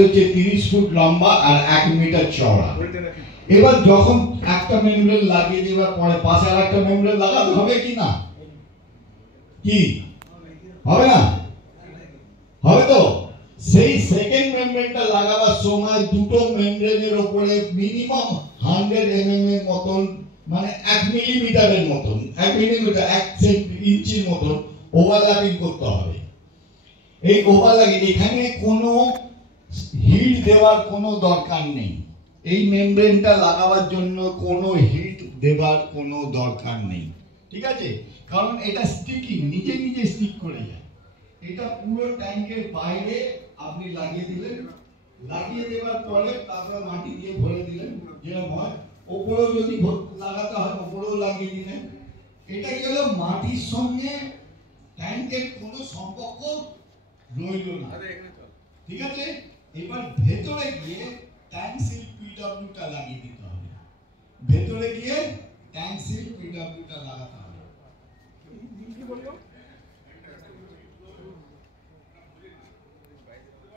হচ্ছে 30 ফুট লম্বা আর 1 মিটার চওড়া। এবার যখন একটা মেমব্রেন লাগিয়ে দেওয়ার পরে পাশে আর একটা মেমব্রেন লাগাতে হবে কি না? কি হবে না? হবে তো। সেই সেকেন্ড মেমব্রেনটা লাগাবার সময় দুটো মেমব্রেনের উপরে মিনিমাম 100 mm এর মতন, মানে 1 মিলিমিটারের মতন, 1 মিলিমিটার 1 ইঞ্চির মতন ওভারল্যাপিং করতে হবে। এই ওভারল্যাপিং, এখানে কোনো হিট দেওয়ার কোনো দরকার নেই। এই মেমব্রেনটা লাগাবার জন্য কোনো হিট দেওয়ার কোনো দরকার নেই, ঠিক আছে? কারণ এটা স্টিকিং, নিজে নিজে স্টিক করে যায়। এটা পুরো ট্যাঙ্কের বাইরে আপনি লাগিয়ে দিলেন, লাগিয়ে দেওয়ার পরে তারপরে মাটি দিয়ে ভরে দিলেন, যেরকম হয়। ওপরেও যদি লাগাতে হয় ওপরেও লাগিয়ে দিলেন। এটা কি হলো, মাটির সঙ্গে ট্যাঙ্কের কোনো সম্পর্ক রইল না, ঠিক আছে? এবার ভেতরে গিয়ে ট্যাঙ্ক সিল পিডব্লিউটা লাগিয়ে দিতে হবে। ভেতরে গিয়ে ট্যাঙ্ক সিল পিডব্লিউটা লাগাতে হবে।